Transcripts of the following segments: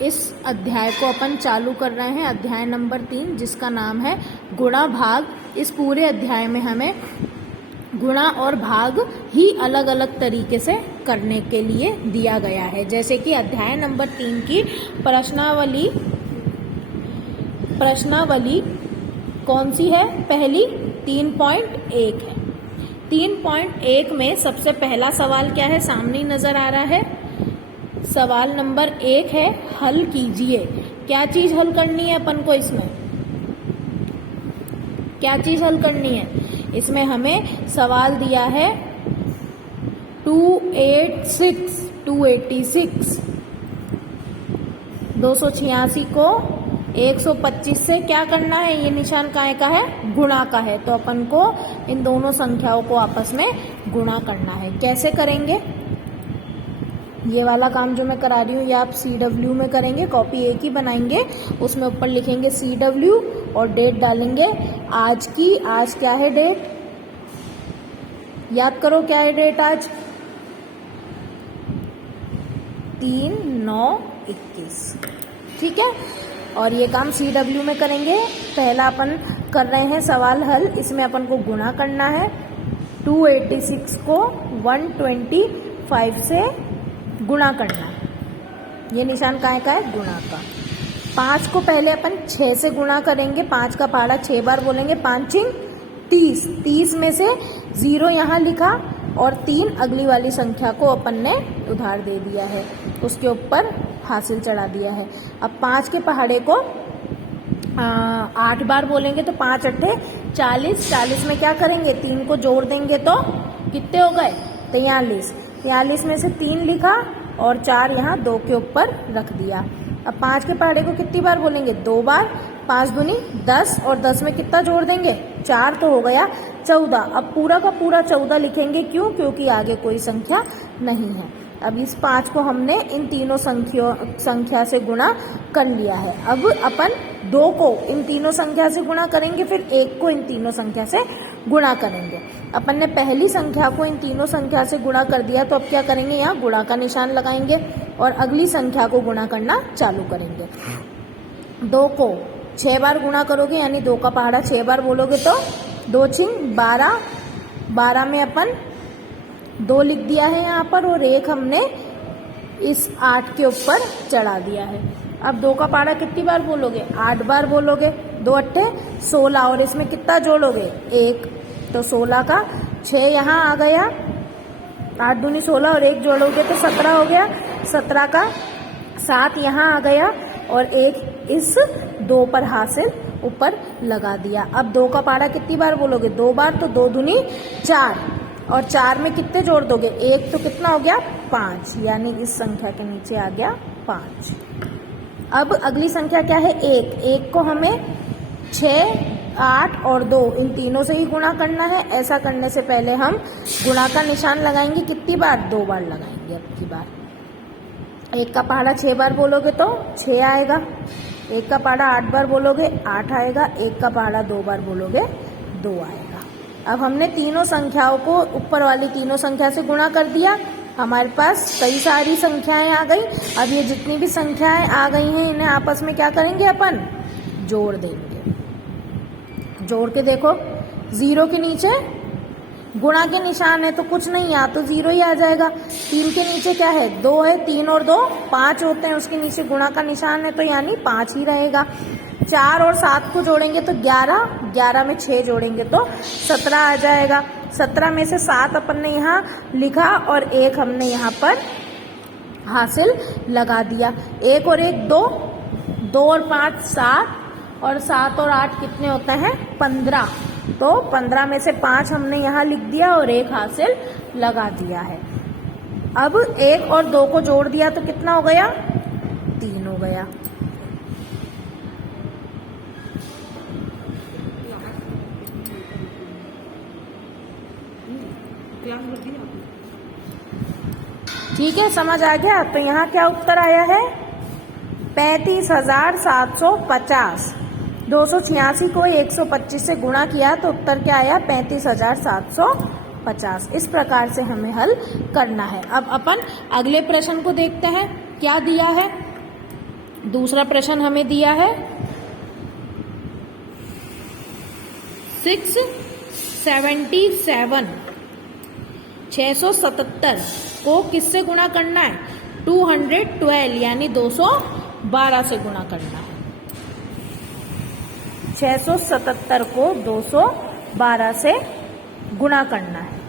इस अध्याय को अपन चालू कर रहे हैं, अध्याय नंबर 3, जिसका नाम है गुणा भाग। इस पूरे अध्याय में हमें गुणा और भाग ही अलग अलग तरीके से करने के लिए दिया गया है। जैसे कि अध्याय नंबर 3 की प्रश्नावली कौन सी है? पहली 3.1 है। 3.1 में सबसे पहला सवाल क्या है? सामने ही नजर आ रहा है। सवाल नंबर 1 है, हल कीजिए। क्या चीज हल करनी है अपन को? इसमें क्या चीज हल करनी है? इसमें हमें सवाल दिया है 286 को 125 से क्या करना है? ये निशान काय का है? गुणा का है। तो अपन को इन दोनों संख्याओं को आपस में गुणा करना है। कैसे करेंगे? ये वाला काम जो मैं करा रही हूँ ये आप CW में करेंगे। कॉपी एक ही बनाएंगे, उसमें ऊपर लिखेंगे CW और डेट डालेंगे आज की। आज क्या है डेट? याद करो क्या है डेट आज? 3/9/21। ठीक है, और ये काम CW में करेंगे। पहला अपन कर रहे हैं सवाल हल। इसमें अपन को गुणा करना है। 286 को 125 से गुणा करना है। ये निशान काय का है? गुणा का। 5 को पहले अपन 6 से गुणा करेंगे। 5 का पहाड़ा 6 बार बोलेंगे। 5 30। 30 में से 0 यहाँ लिखा और 3 अगली वाली संख्या को अपन ने उधार दे दिया है, उसके ऊपर हासिल चढ़ा दिया है। अब 5 के पहाड़े को 8 बार बोलेंगे तो 5 8 40। 40 में क्या करेंगे? 3 को जोड़ देंगे तो कितने हो गए? 43। 43 में से 3 लिखा और 4 यहाँ 2 के ऊपर रख दिया। अब 5 के पहाड़े को कितनी बार बोलेंगे? 2 बार। 5 दूनी 10 और 10 में कितना जोड़ देंगे? 4 तो हो गया 14। अब पूरा का पूरा 14 लिखेंगे। क्यों? क्योंकि आगे कोई संख्या नहीं है। अब इस 5 को हमने इन तीनों संख्या से गुणा कर लिया है। अब अपन 2 को इन तीनों संख्या से गुणा करेंगे, फिर 1 को इन तीनों संख्या से गुणा करेंगे। अपन ने पहली संख्या को इन तीनों संख्या से गुणा कर दिया, तो अब क्या करेंगे? यहाँ गुणा का निशान लगाएंगे और अगली संख्या को गुणा करना चालू करेंगे। 2 को 6 बार गुणा करोगे, यानी 2 का पहाड़ा 6 बार बोलोगे तो 2 6 12। 12 में अपन 2 लिख दिया है यहाँ पर और 1 हमने इस 8 के ऊपर चढ़ा दिया है। अब 2 का पहाड़ा कितनी बार बोलोगे? 8 बार बोलोगे। 2 8 16 और इसमें कितना जोड़ोगे? 1। तो 16 का 6 यहाँ आ गया। 8 दूनी 16 और 1 जोड़ोगे तो 17 हो गया। 17 का 7 यहाँ आ गया और 1 इस 2 पर हासिल ऊपर लगा दिया। अब 2 का पहाड़ा कितनी बार बोलोगे? 2 बार। तो 2 दूनी 4 और 4 में कितने जोड़ दोगे? 1। तो कितना हो गया? 5, यानी इस संख्या के नीचे आ गया 5। अब अगली संख्या क्या है? 1। 1 को हमें 6 8 और 2 इन तीनों से ही गुणा करना है। ऐसा करने से पहले हम गुणा का निशान लगाएंगे। कितनी बार? 2 बार लगाएंगे अब की बार। 1 का पहाड़ा 6 बार बोलोगे तो 6 आएगा। 1 का पहाड़ा 8 बार बोलोगे 8 आएगा। 1 का पहाड़ा 2 बार बोलोगे 2 आएगा। अब हमने तीनों संख्याओं को ऊपर वाली तीनों संख्या से गुणा कर दिया। हमारे पास कई सारी संख्याएं आ गई। अब ये जितनी भी संख्याएं आ गई हैं इन्हें आपस में क्या करेंगे? अपन जोड़ देंगे। जोड़ के देखो, 0 के नीचे गुणा के निशान है तो कुछ नहीं, या तो 0 ही आ जाएगा। 3 के नीचे क्या है? 2 है। 3 और 2 5 होते हैं, उसके नीचे गुणा का निशान है तो यानी 5 ही रहेगा। 4 और 7 को जोड़ेंगे तो 11। 11 में 6 जोड़ेंगे तो 17 आ जाएगा। 17 में से 7 अपन ने यहाँ लिखा और 1 हमने यहाँ पर हासिल लगा दिया। 1 और 1 2, 2 और 5 7 और 7 और 8 कितने होते हैं? 15। तो 15 में से 5 हमने यहाँ लिख दिया और 1 हासिल लगा दिया है। अब 1 और 2 को जोड़ दिया तो कितना हो गया? 3 हो गया। ठीक है, समझ आ गया? तो यहाँ क्या उत्तर आया है? 35,750। 286 को 125 से गुणा किया तो उत्तर क्या आया? 35,750। इस प्रकार से हमें हल करना है। अब अपन अगले प्रश्न को देखते हैं क्या दिया है। दूसरा प्रश्न हमें दिया है 677 677 को किससे गुणा करना है? 212 यानी 212 से गुणा करना है। 677 को 212 से गुणा करना है।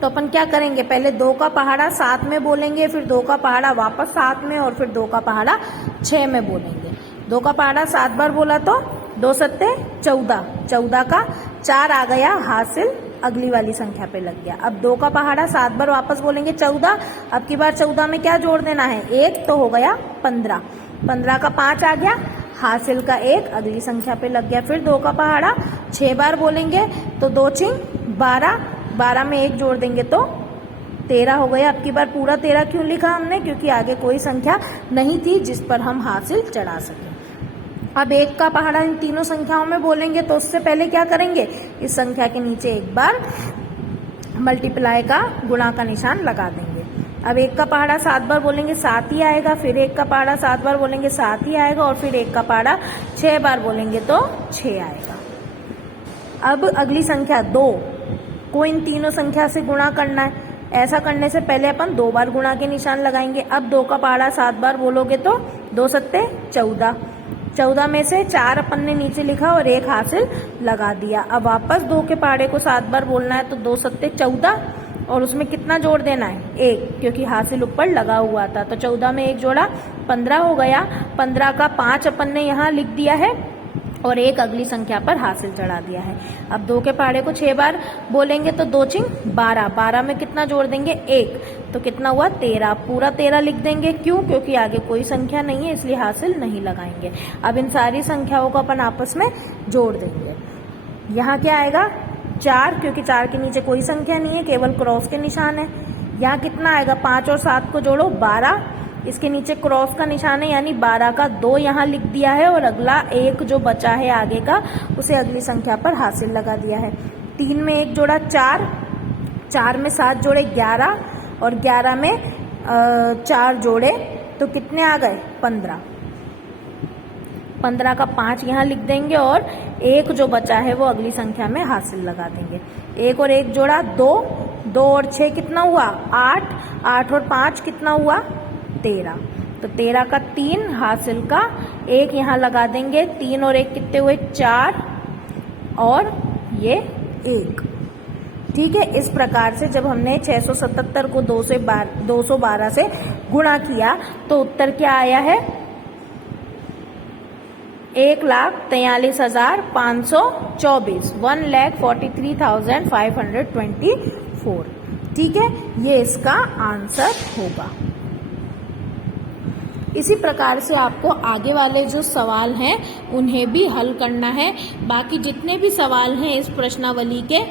तो अपन क्या करेंगे, पहले 2 का पहाड़ा 7 में बोलेंगे, फिर 2 का पहाड़ा वापस 7 में, और फिर 2 का पहाड़ा 6 में बोलेंगे। 2 का पहाड़ा 7 बार बोला तो 2 सत्ते 14, 14 का 4 आ गया हासिल, अगली वाली संख्या पे लग गया। अब 2 का पहाड़ा 7 बार वापस बोलेंगे 14, अब की बार 14 में क्या जोड़ देना है? 1, तो हो गया 15, 15 का 5 आ गया हासिल का 1, अगली संख्या पे लग गया। फिर 2 का पहाड़ा 6 बार बोलेंगे तो 2 चिंग 12, 12 में 1 जोड़ देंगे तो 13 हो गया। अब की बार पूरा 13 क्यों लिखा हमने? क्योंकि आगे कोई संख्या नहीं थी जिस पर हम हासिल चढ़ा सकें। अब 1 का पहाड़ा इन तीनों संख्याओं में बोलेंगे तो उससे पहले क्या करेंगे, इस संख्या के नीचे एक बार मल्टीप्लाई का गुणा का निशान लगा देंगे। अब 1 का पहाड़ा 7 बार बोलेंगे 7 ही आएगा, फिर 1 का पहाड़ा 7 बार बोलेंगे 7 ही आएगा, और फिर 1 का पहाड़ा 6 बार बोलेंगे तो 6 आएगा। अब अगली संख्या 2 को इन तीनों संख्या से गुणा करना है। ऐसा करने से पहले अपन 2 बार गुणा के निशान लगाएंगे। अब 2 का पहाड़ा 7 बार बोलोगे तो 2 सत्ते 14, 14 में से 4 अपन ने नीचे लिखा और 1 हासिल लगा दिया। अब वापस 2 के पहाड़े को 7 बार बोलना है तो 2 सत्ते 14, और उसमें कितना जोड़ देना है? 1, क्योंकि हासिल ऊपर लगा हुआ था। तो 14 में 1 जोड़ा 15 हो गया। 15 का 5 अपन ने यहाँ लिख दिया है और 1 अगली संख्या पर हासिल चढ़ा दिया है। अब 2 के पहाड़े को 6 बार बोलेंगे तो 2 चिंग 12, 12 में कितना जोड़ देंगे? 1, तो कितना हुआ? 13, पूरा 13 लिख देंगे। क्यों? क्योंकि आगे कोई संख्या नहीं है इसलिए हासिल नहीं लगाएंगे। अब इन सारी संख्याओं को अपन आपस में जोड़ देंगे। यहाँ क्या आएगा? 4, क्योंकि 4 के नीचे कोई संख्या नहीं है, केवल क्रॉस के निशान है। यहाँ कितना आएगा? 5 और 7 को जोड़ो 12, इसके नीचे क्रॉस का निशान है यानी 12 का 2 यहाँ लिख दिया है, और अगला 1 जो बचा है आगे का उसे अगली संख्या पर हासिल लगा दिया है। 3 में 1 जोड़ा 4, 4 में 7 जोड़े 11, और 11 में 4 जोड़े तो कितने आ गए? 15, 15 का 5 यहाँ लिख देंगे, और 1 जो बचा है वो अगली संख्या में हासिल लगा देंगे। 1 और 1 जोड़ा 2, 2 और 6 कितना हुआ? 8, 8 और 5 कितना हुआ? 13, तो 13 का 3 हासिल का 1 यहाँ लगा देंगे। 3 और 1 कितने हुए? 4, और ये 1। ठीक है, इस प्रकार से जब हमने 677 को 212 से गुणा किया तो उत्तर क्या आया है? 1,43,524, 1,43,524। ठीक है, ये इसका आंसर होगा। इसी प्रकार से आपको आगे वाले जो सवाल हैं उन्हें भी हल करना है। बाकी जितने भी सवाल हैं इस प्रश्नावली के,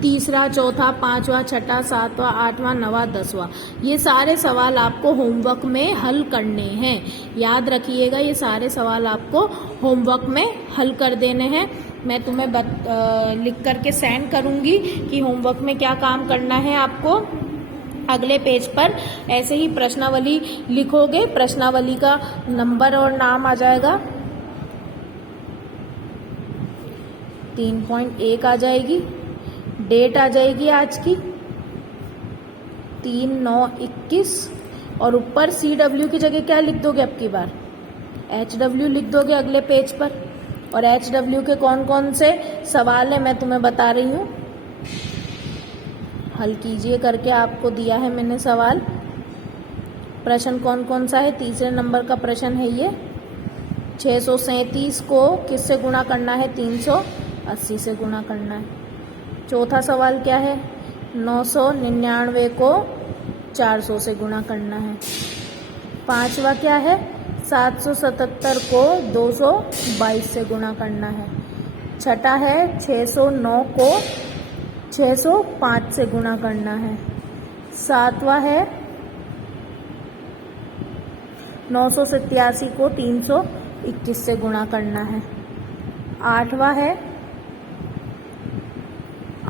तीसरा, चौथा, पांचवा, छठा, सातवां, आठवां, नवा, 10वां, ये सारे सवाल आपको होमवर्क में हल करने हैं। याद रखिएगा, ये सारे सवाल आपको होमवर्क में हल कर देने हैं। मैं तुम्हें लिख करके सेंड करूंगी कि होमवर्क में क्या काम करना है आपको। अगले पेज पर ऐसे ही प्रश्नावली लिखोगे, प्रश्नावली का नंबर और नाम आ जाएगा, 3.1 आ जाएगी, डेट आ जाएगी आज की 3/9/21, और ऊपर CW की जगह क्या लिख दोगे? अब की बार HW लिख दोगे अगले पेज पर। और HW के कौन कौन से सवाल है मैं तुम्हें बता रही हूँ, हल कीजिए करके आपको दिया है मैंने सवाल। प्रश्न कौन कौन सा है? तीसरे नंबर का प्रश्न है ये, 637 को किससे गुणा करना है? 380 से गुणा करना है। चौथा सवाल क्या है? 999 को 400 से गुणा करना है। पांचवा क्या है? 777 को 222 से गुणा करना है। छठा है 609 को 605 से गुणा करना है। सातवां है 987 को 321 से गुणा करना है। आठवां है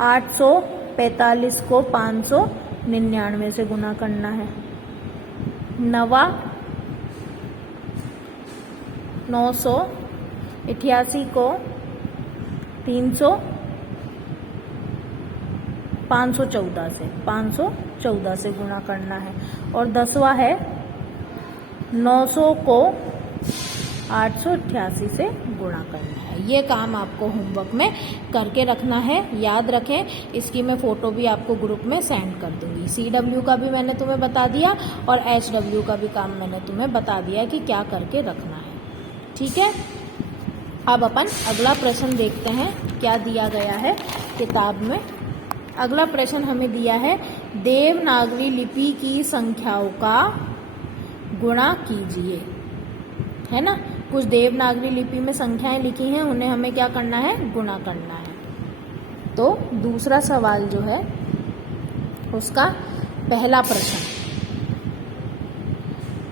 845 को 599 से गुणा करना है। नवा 988 को 514 से गुणा करना है। और 10वां है 900 को 888 से गुणा करना है। ये काम आपको होमवर्क में करके रखना है, याद रखें। इसकी मैं फ़ोटो भी आपको ग्रुप में सेंड कर दूंगी। CW का भी मैंने तुम्हें बता दिया और HW का भी काम मैंने तुम्हें बता दिया कि क्या करके रखना है, ठीक है। अब अपन अगला प्रश्न देखते हैं क्या दिया गया है किताब में। अगला प्रश्न हमें दिया है देवनागरी लिपि की संख्याओं का गुणा कीजिए, है ना। कुछ देवनागरी लिपि में संख्याएं लिखी हैं, उन्हें हमें क्या करना है, गुणा करना है। तो दूसरा सवाल जो है उसका पहला प्रश्न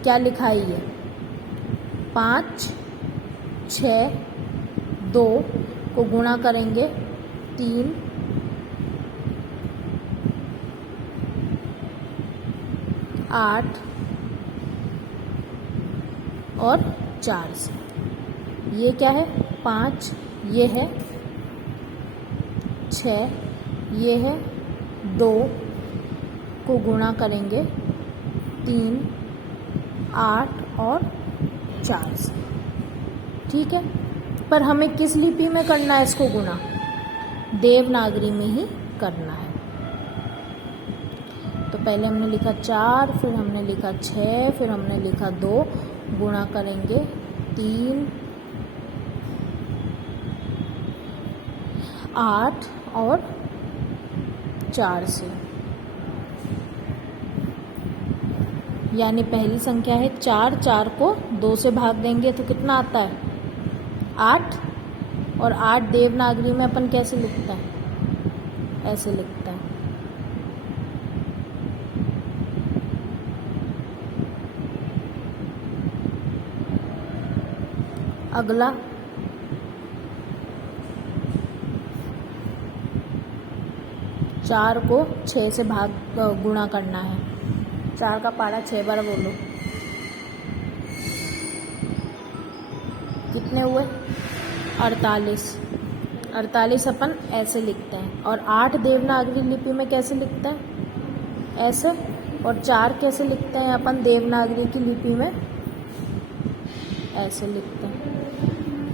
क्या लिखा है, ये 5, 6, 2 को गुणा करेंगे 3, 8 और 4 से। ये क्या है 5, ये है 6, ये है 2 को गुणा करेंगे 3, 8 और 4 से, ठीक है। पर हमें किस लिपि में करना है इसको गुणा, देवनागरी में ही करना है। तो पहले हमने लिखा 4, फिर हमने लिखा 6, फिर हमने लिखा 2, गुणा करेंगे 3, 8 और 4 से। यानी पहली संख्या है 4, 4 को 2 से भाग देंगे तो कितना आता है 8। और 8 देवनागरी में अपन कैसे लिखते हैं, ऐसे लिखते हैं। अगला 4 को 6 से गुणा करना है। 4 का पारा 6 बार बोलो, कितने हुए 48। 48 अपन ऐसे लिखते हैं। और 8 देवनागरी लिपि में कैसे लिखते हैं, ऐसे। और 4 कैसे लिखते हैं अपन देवनागरी की लिपि में, ऐसे लिखते हैं।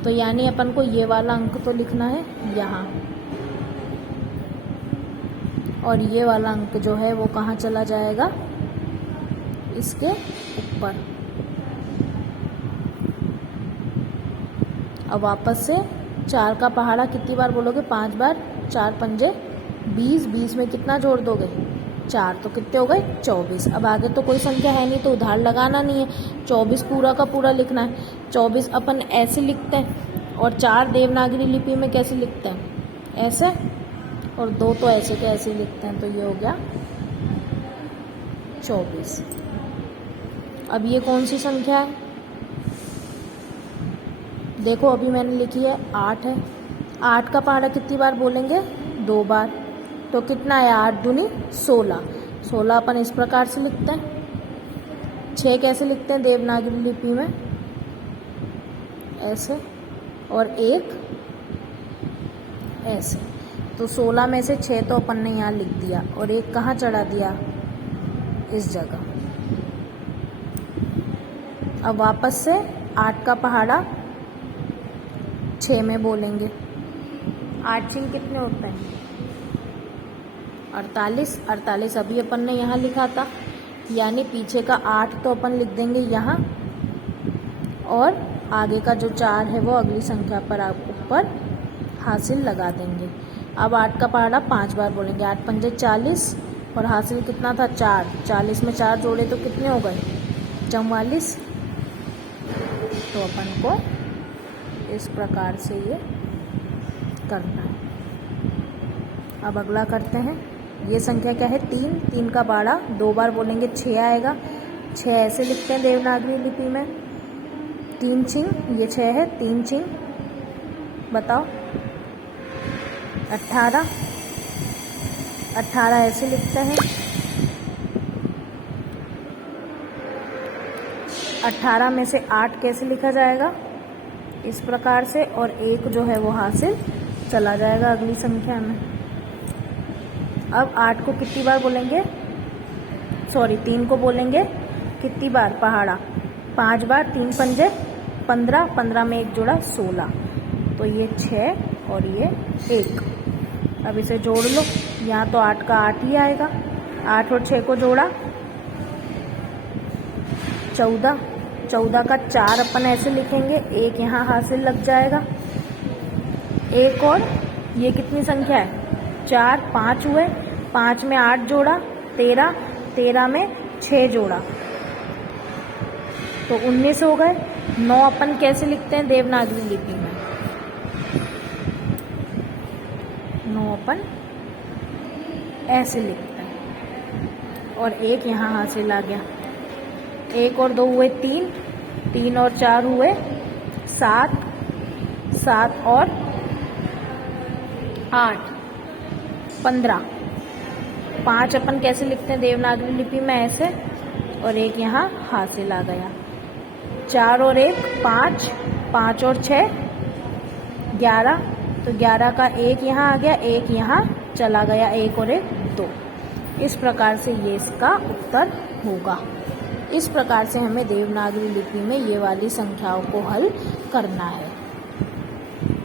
तो यानी अपन को ये वाला अंक तो लिखना है यहाँ, और ये वाला अंक जो है वो कहाँ चला जाएगा, इसके ऊपर। अब वापस से 4 का पहाड़ा कितनी बार बोलोगे, 5 बार। 4 पंजे 20, 20 में कितना जोड़ दोगे 4, तो कितने हो गए 24। अब आगे तो कोई संख्या है नहीं तो उधार लगाना नहीं है, 24 पूरा का पूरा लिखना है। 24 अपन ऐसे लिखते हैं। और 4 देवनागरी लिपि में कैसे लिखते हैं, ऐसे। और 2 तो ऐसे के ऐसे लिखते हैं। तो ये हो गया 24। अब ये कौन सी संख्या है, देखो अभी मैंने लिखी है 8 है। 8 का पहाड़ा कितनी बार बोलेंगे, 2 बार। तो कितना है 8 दूनी 16। 16 अपन इस प्रकार से लिखते हैं। 6 कैसे लिखते हैं देवनागरी लिपि में, ऐसे। और 1 ऐसे। तो 16 में से 6 तो अपन ने यहाँ लिख दिया, और 1 कहाँ चढ़ा दिया, इस जगह। अब वापस से 8 का पहाड़ा 6 में बोलेंगे। 8 चिन्ह कितने होते हैं 48। 48 अभी अपन ने यहाँ लिखा था, यानी पीछे का 8 तो अपन लिख देंगे यहाँ, और आगे का जो 4 है वो अगली संख्या पर आप ऊपर हासिल लगा देंगे। अब 8 का पहाड़ा 5 बार बोलेंगे। 8 पंजे 40, और हासिल कितना था 4। 40 में 4 जोड़े तो कितने हो गए 44। तो अपन को इस प्रकार से ये करना है। अब अगला करते हैं। ये संख्या क्या है 3। 3 का बाड़ा 2 बार बोलेंगे 6 आएगा। 6 ऐसे लिखते हैं देवनागरी लिपि में, 3 चिन्ह। ये 6 है, 3 चिन्ह। बताओ 18। 18 ऐसे लिखते हैं। 18 में से 8 कैसे लिखा जाएगा, इस प्रकार से, और 1 जो है वो हासिल चला जाएगा अगली संख्या में। अब 8 को कितनी बार बोलेंगे, 3 को बोलेंगे कितनी बार, पहाड़ा 5 बार, 3 पंजे 15, 15 में 1 जोड़ा 16, तो ये 6 और ये 1। अब इसे जोड़ लो, यहाँ तो 8 का 8 ही आएगा, 8 और 6 को जोड़ा 14, 14 का 4 अपन ऐसे लिखेंगे, 1 यहाँ हासिल लग जाएगा। 1 और ये कितनी संख्या है, 4, 5 हुए, 5 में 8 जोड़ा 13, 13 में 6 जोड़ा तो 19 हो गए। 9 अपन कैसे लिखते हैं देवनागरी लिपि में, 9 अपन ऐसे लिखते हैं, और 1 यहाँ हासिल आ गया। 1 और 2 हुए 3, 3 और 4 हुए 7, 7 और 8 15। 5 अपन कैसे लिखते हैं देवनागरी लिपि में, ऐसे, और 1 यहाँ हासिल आ गया। 4 और 1 5, 5 और 6 11, तो 11 का 1 यहाँ आ गया, 1 यहाँ चला गया, 1 और 1 2। इस प्रकार से ये इसका उत्तर होगा। इस प्रकार से हमें देवनागरी लिपि में ये वाली संख्याओं को हल करना है।